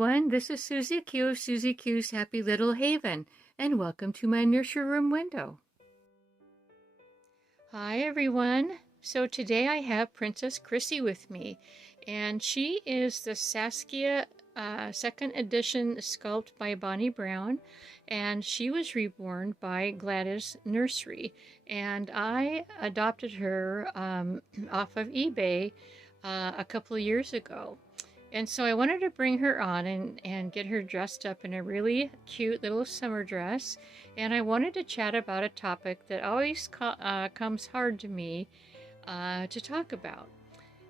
everyone, this is Susie Q of Susie Q's Happy Little Haven, and welcome to my Nursery Room Window. Hi everyone, so today I have Princess Chrissy with me, and she is the Saskia second edition sculpt by Bonnie Brown, and she was reborn by Gladys Nursery, and I adopted her off of eBay a couple of years ago. And so I wanted to bring her on and get her dressed up in a really cute little summer dress. And I wanted to chat about a topic that always comes hard to me to talk about.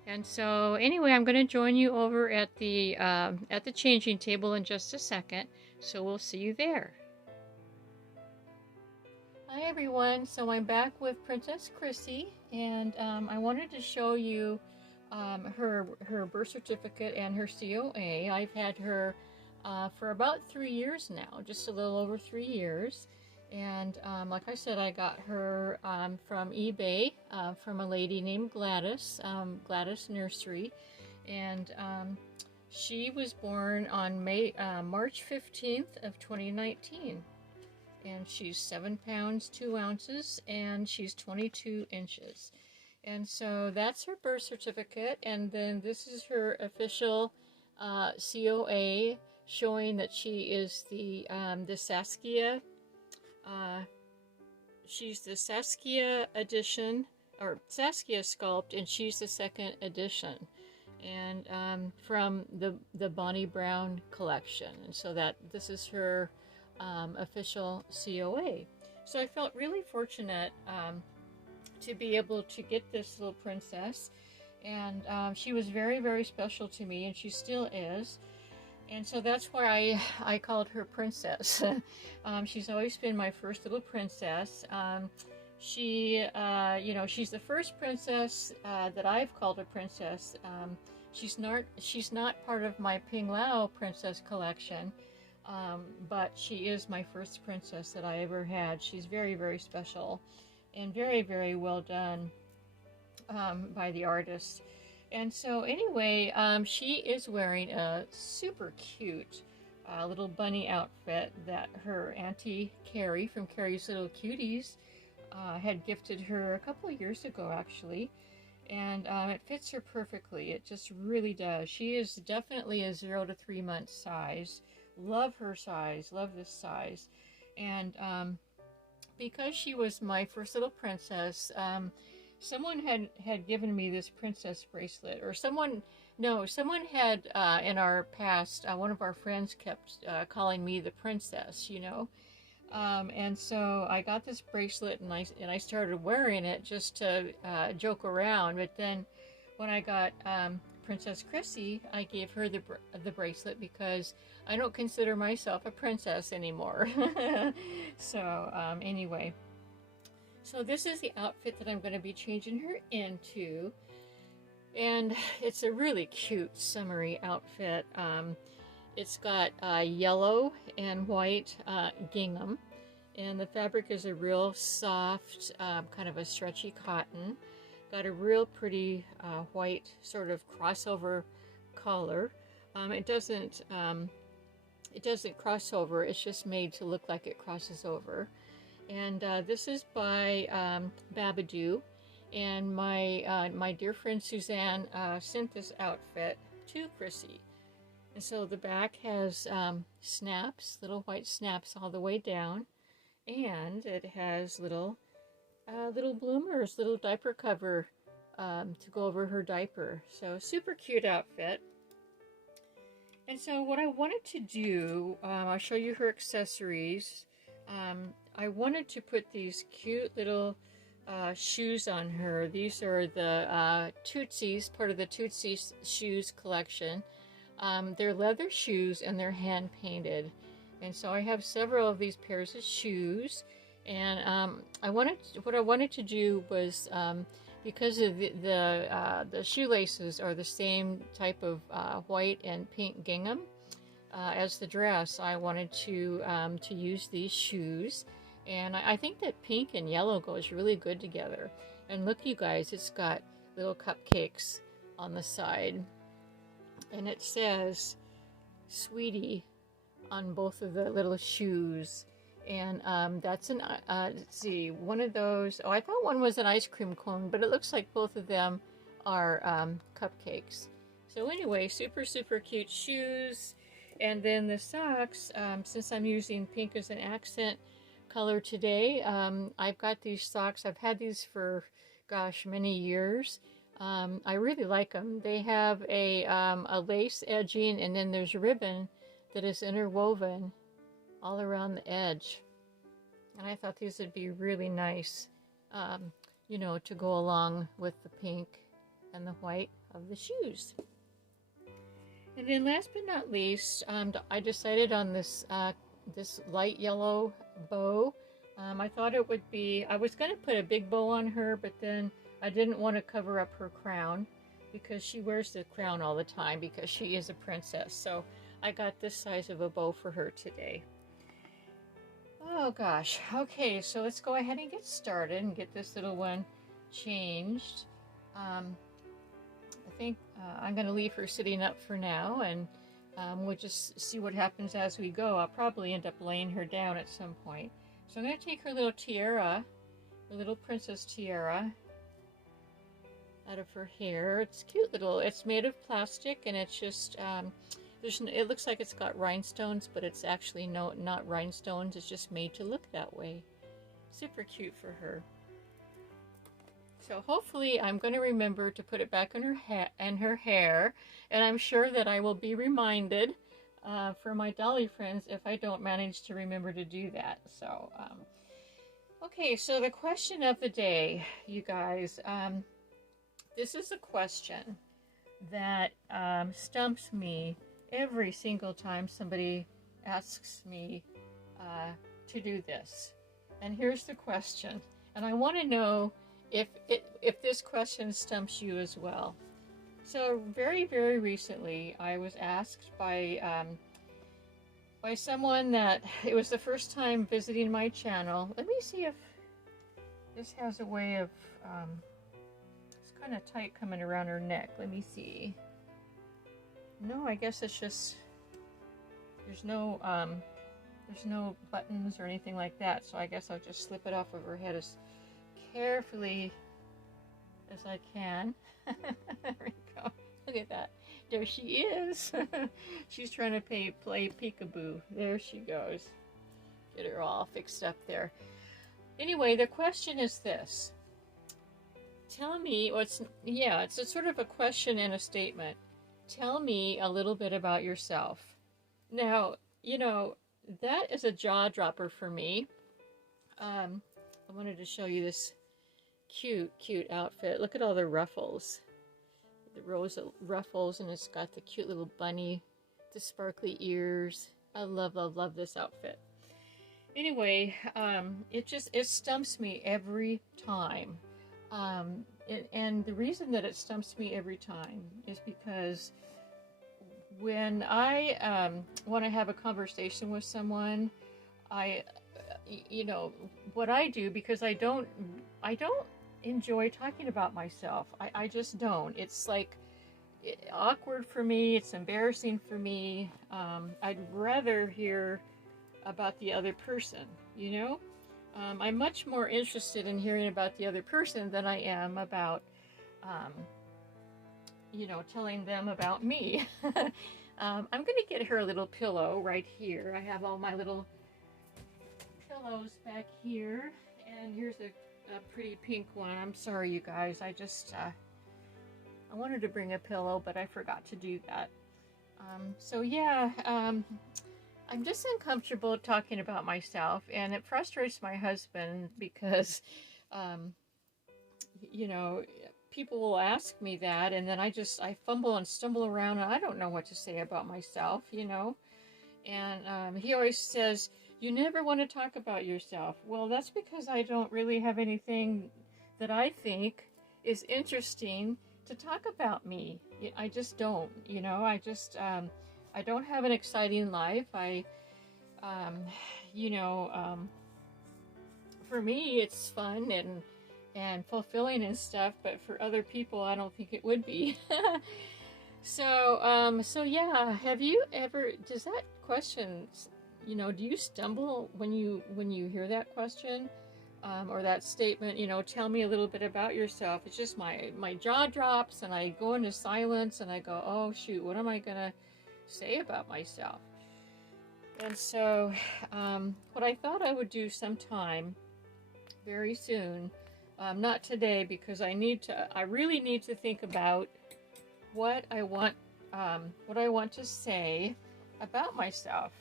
And so anyway, I'm going to join you over at the changing table in just a second. So we'll see you there. Hi everyone, so I'm back with Princess Chrissy, and I wanted to show you her birth certificate and her COA. I've had her for about 3 years now, just a little over 3 years. And like I said, I got her from eBay from a lady named Gladys, Gladys Nursery. And she was born on March 15th of 2019. And she's 7 pounds, 2 ounces, and she's 22 inches. And so that's her birth certificate, and then this is her official COA showing that she is the Saskia. She's the Saskia edition, or Saskia sculpt, and she's the second edition, and from the Bonnie Brown collection. And so that this is her official COA. So I felt really fortunate to be able to get this little princess, and she was very, very special to me, and she still is. And so that's why I called her Princess. She's always been my first little princess. She's the first princess that I've called a princess. She's not part of my Ping Lao princess collection, but she is my first princess that I ever had. She's very, very special and very, very well done by the artist. And so anyway, she is wearing a super cute little bunny outfit that her Auntie Carrie from Carrie's Little Cuties had gifted her a couple of years ago, actually. And it fits her perfectly. It just really does. She is definitely a 0 to 3 month size. Love her size. Love this size. And because she was my first little princess, someone had given me this princess bracelet, or someone had in our past, one of our friends kept calling me the princess, you know. And so I got this bracelet, and I started wearing it just to joke around. But then when I got Princess Chrissy, I gave her the bracelet because I don't consider myself a princess anymore. So anyway, so this is the outfit that I'm going to be changing her into, and it's a really cute summery outfit. It's got yellow and white gingham, and the fabric is a real soft, kind of a stretchy cotton. Got a real pretty white sort of crossover collar. It doesn't cross over. It's just made to look like it crosses over. And this is by Babadoo, and my dear friend Suzanne sent this outfit to Chrissy. And so the back has snaps, little white snaps all the way down, and it has little bloomers, little diaper cover to go over her diaper. So super cute outfit. And so what I wanted to do, I'll show you her accessories. I wanted to put these cute little shoes on her. These are the Tootsies, part of the Tootsies shoes collection. They're leather shoes, and they're hand painted. And so I have several of these pairs of shoes. And what I wanted to do was, because of the shoelaces are the same type of white and pink gingham as the dress, I wanted to use these shoes. And I think that pink and yellow goes really good together. And look, you guys, it's got little cupcakes on the side. And it says sweetie on both of the little shoes. And that's an, let's see, one of those, oh, I thought one was an ice cream cone, but it looks like both of them are cupcakes. So anyway, super, super cute shoes. And then the socks, since I'm using pink as an accent color today, I've got these socks. I've had these for, gosh, many years. I really like them. They have a lace edging, and then there's ribbon that is interwoven all around the edge. And I thought these would be really nice, you know, to go along with the pink and the white of the shoes. And then last but not least, I decided on this this light yellow bow. I thought it would be, I was going to put a big bow on her, but then I didn't want to cover up her crown because she wears the crown all the time because she is a princess. So I got this size of a bow for her today. Oh gosh. Okay, so let's go ahead and get started and get this little one changed. I think I'm going to leave her sitting up for now, and we'll just see what happens as we go. I'll probably end up laying her down at some point. So I'm going to take her little tiara, her little princess tiara, out of her hair. It's cute little, it's made of plastic, and it's just, it looks like it's got rhinestones, but it's actually not rhinestones. It's just made to look that way. Super cute for her. So hopefully I'm going to remember to put it back in her hair, and I'm sure that I will be reminded for my dolly friends if I don't manage to remember to do that. So, okay, so the question of the day, you guys, this is a question that stumps me every single time somebody asks me to do this. And here's the question, and I want to know if this question stumps you as well. So very, very recently, I was asked by someone that it was the first time visiting my channel. Let me see if this has a way of, it's kind of tight coming around her neck. Let me see. No, I guess it's just, there's no buttons or anything like that. So I guess I'll just slip it off of her head as carefully as I can. There we go. Look at that. There she is. She's trying to play peekaboo. There she goes. Get her all fixed up there. Anyway, the question is this. Tell me, it's a sort of a question and a statement. Tell me a little bit about yourself. Now, you know, that is a jaw dropper for me. I wanted to show you this cute outfit. Look at all the ruffles. The rose ruffles, and it's got the cute little bunny, the sparkly ears. I love this outfit. Anyway, it stumps me every time. And the reason that it stumps me every time is because when I want to have a conversation with someone, you know, what I do, because I don't enjoy talking about myself. I just don't. It's like awkward for me. It's embarrassing for me. I'd rather hear about the other person, you know? I'm much more interested in hearing about the other person than I am about, you know, telling them about me. I'm going to get her a little pillow right here. I have all my little pillows back here, and here's a pretty pink one. I'm sorry, you guys. I just, I wanted to bring a pillow, but I forgot to do that. So yeah, I'm just uncomfortable talking about myself, and it frustrates my husband because, you know, people will ask me that, and then I fumble and stumble around, and I don't know what to say about myself, you know. And he always says, you never want to talk about yourself. Well, that's because I don't really have anything that I think is interesting to talk about me. I just don't, you know. I don't have an exciting life. You know, for me, it's fun and fulfilling and stuff, but for other people, I don't think it would be. So yeah, have you ever, does that question, do you stumble when you hear that question, or that statement, tell me a little bit about yourself? It's just my jaw drops and I go into silence and I go, oh shoot, what am I gonna say about myself? And so, what I thought I would do sometime very soon, not today because I really need to think about what I want, to say about myself.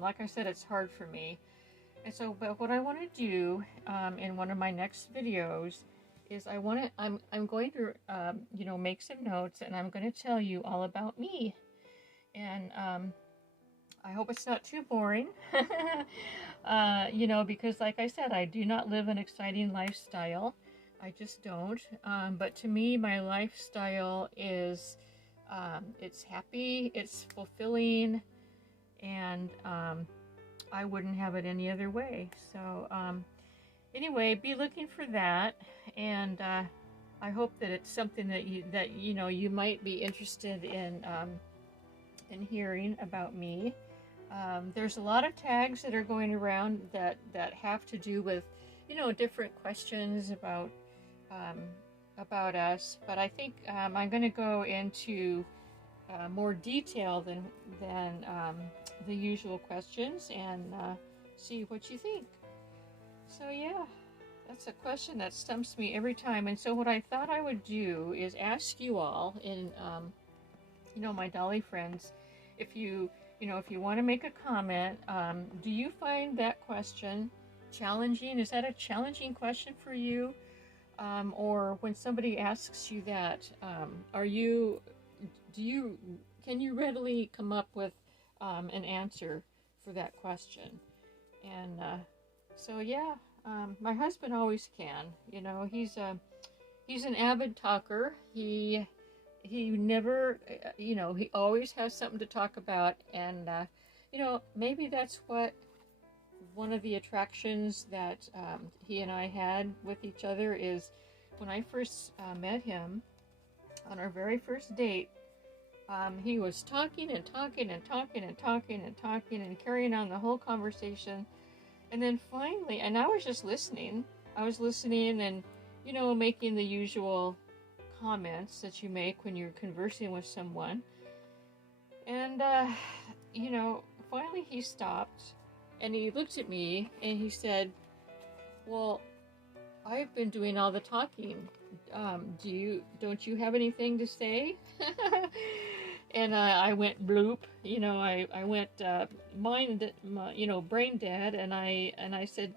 Like I said, it's hard for me. And so, but what I want to do, in one of my next videos is I'm going to, make some notes and I'm going to tell you all about me. And, I hope it's not too boring, because like I said, I do not live an exciting lifestyle. I just don't. But to me, my lifestyle is, it's happy, it's fulfilling, and I wouldn't have it any other way. So anyway, be looking for that, and I hope that it's something that you might be interested in hearing about me. There's a lot of tags that are going around that have to do with, different questions about us. But I think I'm going to go into more detail than the usual questions and see what you think. So yeah, that's a question that stumps me every time. And so what I thought I would do is ask you all, in my Dolly friends, if you want to make a comment, do you find that question challenging? Is that a challenging question for you? Or when somebody asks you that, can you readily come up with an answer for that question? And so yeah, my husband always can. He's an avid talker. He never, he always has something to talk about, and maybe that's one of the attractions that he and I had with each other is when I first met him on our very first date. He was talking and talking and talking and talking and talking and carrying on the whole conversation, and then finally, and I was just listening. I was listening and making the usual comments that you make when you're conversing with someone. And finally he stopped and he looked at me and he said, well, I've been doing all the talking. Don't you have anything to say? And I went bloop. I went brain dead. And I said,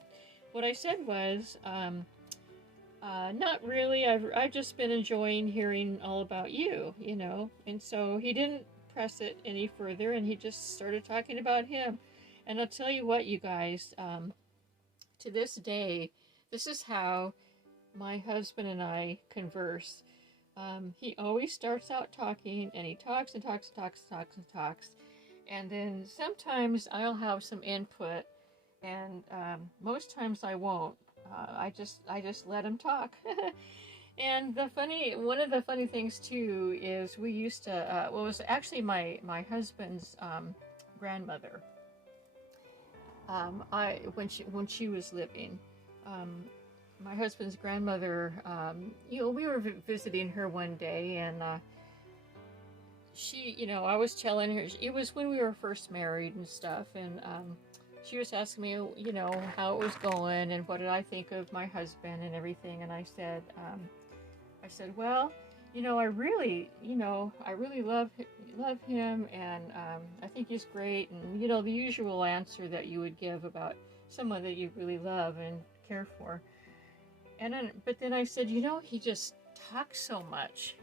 what I said was, not really. I've just been enjoying hearing all about you. And so he didn't press it any further, and he just started talking about him. And I'll tell you what, you guys, to this day, this is how my husband and I converse. He always starts out talking, and he talks and talks and talks and talks and talks. And then sometimes I'll have some input, and most times I won't. I just let him talk. And one of the funny things too is we used to, it was actually my husband's grandmother. When she was living, my husband's grandmother, we were visiting her one day, and she, I was telling her, it was when we were first married and stuff, and she was asking me, how it was going and what did I think of my husband and everything. And I said, well, I really love him, and I think he's great, and the usual answer that you would give about someone that you really love and care for. But then I said, he just talks so much.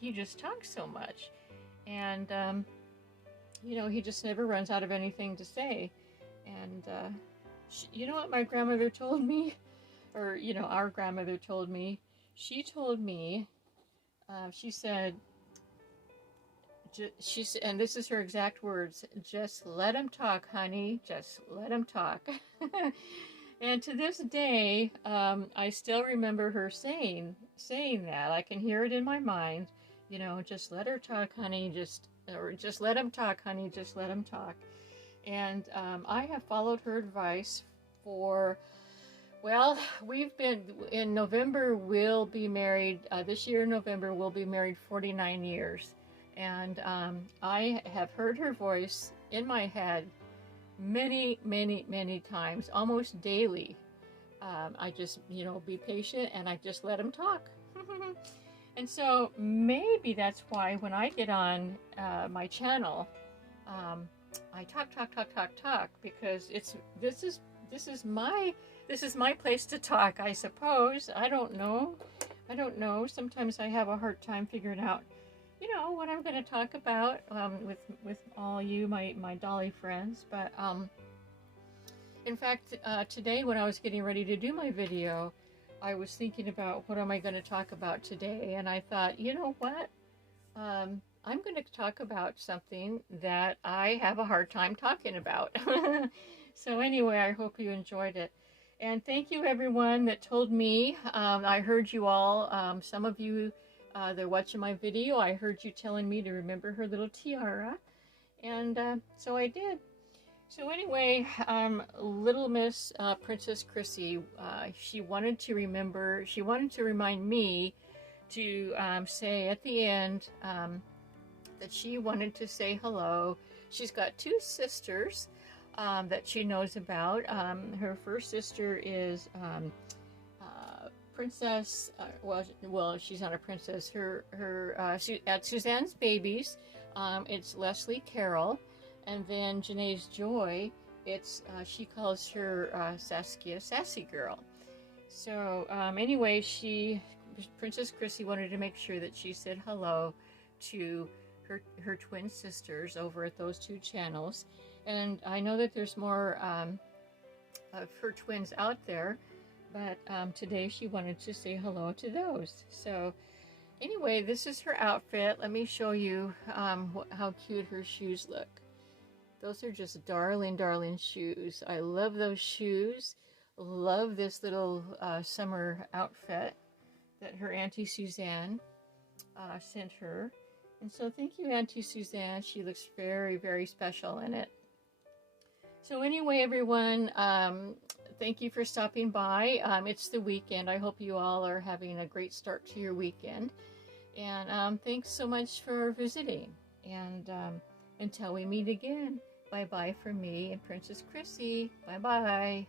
He just talks so much, and he just never runs out of anything to say. And you know what my grandmother told me, or our grandmother told me. She told me, she said, and this is her exact words, "Just let him talk, honey. Just let him talk." And to this day, I still remember her saying that. I can hear it in my mind. You know, just let her talk, honey. Or just let him talk, honey. Just let him talk. And I have followed her advice for, well, we've been, in November, we'll be married, this year in November, we'll be married 49 years. And I have heard her voice in my head many, many, many times, almost daily. I just, you know, be patient and I just let him talk. And so maybe that's why when I get on my channel, I talk, because this is my place to talk, I suppose. I don't know. Sometimes I have a hard time figuring out, you know, what I'm going to talk about with all you, my Dolly friends. But in fact, today when I was getting ready to do my video, I was thinking about what am I going to talk about today, and I thought, you know what? I'm going to talk about something that I have a hard time talking about. So anyway, I hope you enjoyed it. And thank you everyone that told me. I heard you all, some of you, they're watching my video. I heard you telling me to remember her little tiara. And so I did. So anyway, little Miss Princess Chrissy, she wanted to remind me to say at the end that she wanted to say hello. She's got two sisters that she knows about. Her first sister is Princess, well, she's not a princess. At Suzanne's babies, it's Leslie Carroll. And then Janae's Joy, it's she calls her Saskia, Sassy Girl. So anyway, Princess Chrissy wanted to make sure that she said hello to her twin sisters over at those two channels. And I know that there's more of her twins out there, but today she wanted to say hello to those. So anyway, this is her outfit. Let me show you how cute her shoes look. Those are just darling, darling shoes. I love those shoes. Love this little summer outfit that her Auntie Suzanne sent her. And so thank you, Auntie Suzanne. She looks very, very special in it. So anyway, everyone, thank you for stopping by. It's the weekend. I hope you all are having a great start to your weekend. And thanks so much for visiting. And until we meet again, bye-bye from me and Princess Chrissy. Bye-bye.